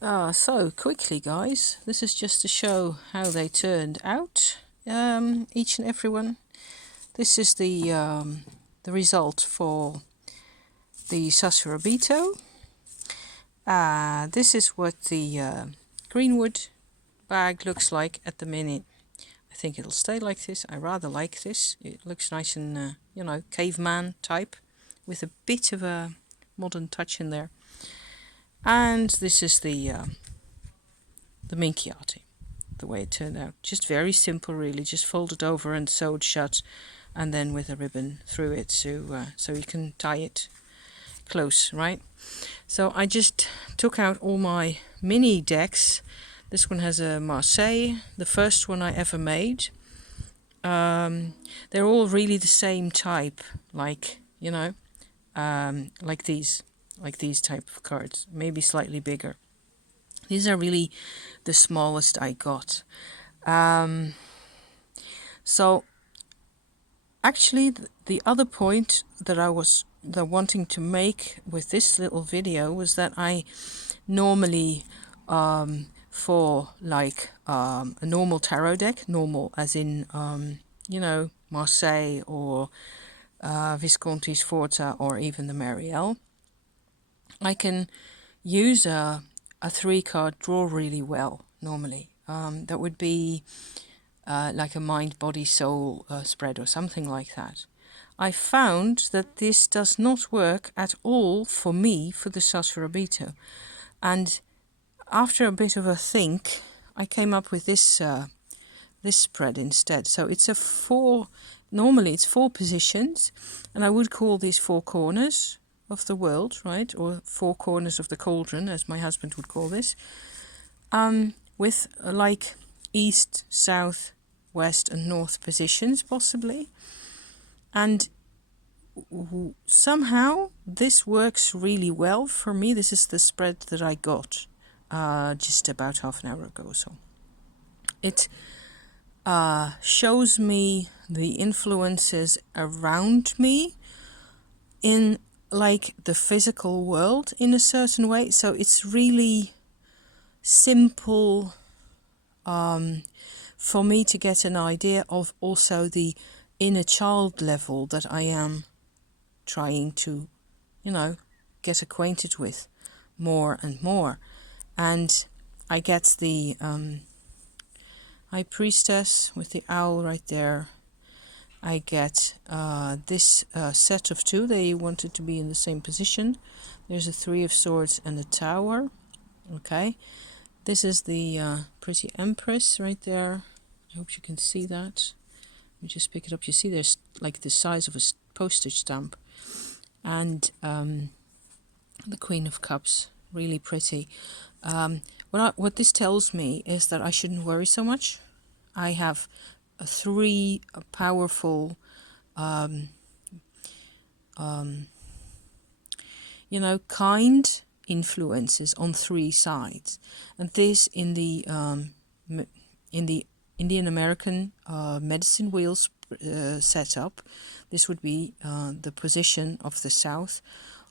So quickly, guys, this is just to show how they turned out, each and every one. This is the result for the Sasuraibito. This is what the greenwood bag looks like at the minute. I think it'll stay like this. I rather like this. It looks nice and, caveman type with a bit of a modern touch in there. And this is the minchiati, the way it turned out. Just very simple, really. Just folded over and sewed shut, and then with a ribbon through it so you can tie it close, right? So I just took out all my mini decks. This one has a Marseille, the first one I ever made. They're all really the same type, like these type of cards, maybe slightly bigger. These are really the smallest I got. So actually the other point that I was wanting to make with this little video was that I normally for like a normal tarot deck, normal as in Marseille or Visconti Sforza or even the Marielle, I can use a 3-card draw really well normally. That would be like a mind, body, soul spread or something like that. I found that this does not work at all for me for the Sasuraibito. And after a bit of a think, I came up with this spread instead. So it's normally it's 4 positions, and I would call these 4 corners of the world, right? Or 4 corners of the cauldron, as my husband would call this. With like east, south, west and north positions possibly. And somehow this works really well for me. This is the spread that I got just about half an hour ago. So it shows me the influences around me in like the physical world in a certain way. So it's really simple for me to get an idea of also the inner child level that I am trying to, get acquainted with more and more. And I get the High Priestess with the owl right there. I get this set of 2. They wanted to be in the same position. There's a 3 of Swords and a Tower. Okay. This is the pretty Empress right there. I hope you can see that. Let me just pick it up. You see there's like the size of a postage stamp. And the Queen of Cups, really pretty. What this tells me is that I shouldn't worry so much. I have 3 powerful, kind influences on 3 sides, and this in the Indian American medicine wheels setup. This would be the position of the south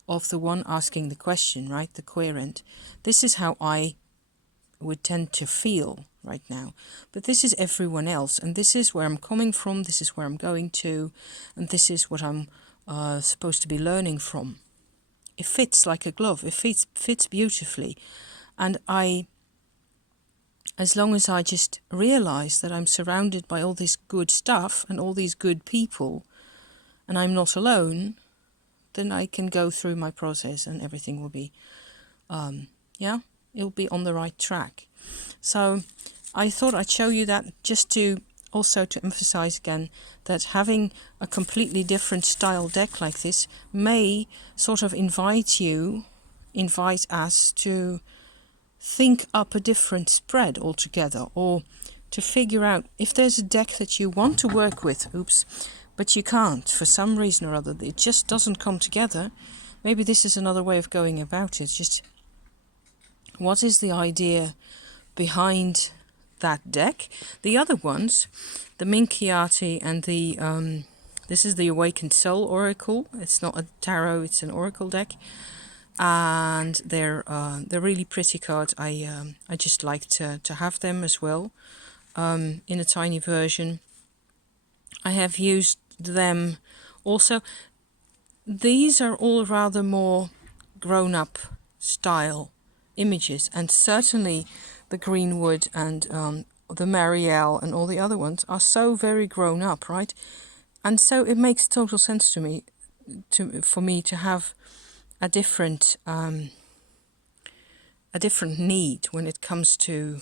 of the one asking the question, right? The querent. This is how I would tend to feel right now, but this is everyone else, and this is where I'm coming from, this is where I'm going to, and this is what I'm supposed to be learning from. It fits like a glove. It fits beautifully, and as long as I just realize that I'm surrounded by all this good stuff and all these good people, and I'm not alone, then I can go through my process and everything will be, it'll be on the right track. So I thought I'd show you that just to also to emphasize again that having a completely different style deck like this may sort of invite us to think up a different spread altogether, or to figure out if there's a deck that you want to work with, but you can't for some reason or other. It just doesn't come together. Maybe this is another way of going about it. Just what is the idea behind that deck? The other ones, the Minchiati and the this is the Awakened Soul Oracle. It's not a tarot, it's an oracle deck. and they're really pretty cards. I just like to have them as well, in a tiny version. I have used them also. These are all rather more grown-up style images, and certainly the Greenwood and the Marielle and all the other ones are so very grown up, right? And so it makes total sense to me, for me to have a different need when it comes to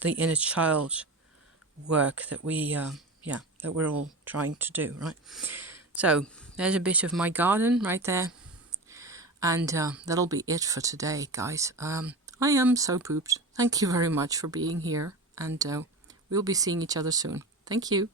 the inner child work that that we're all trying to do, right? So there's a bit of my garden right there, and that'll be it for today, guys. I am so pooped. Thank you very much for being here, and we'll be seeing each other soon. Thank you.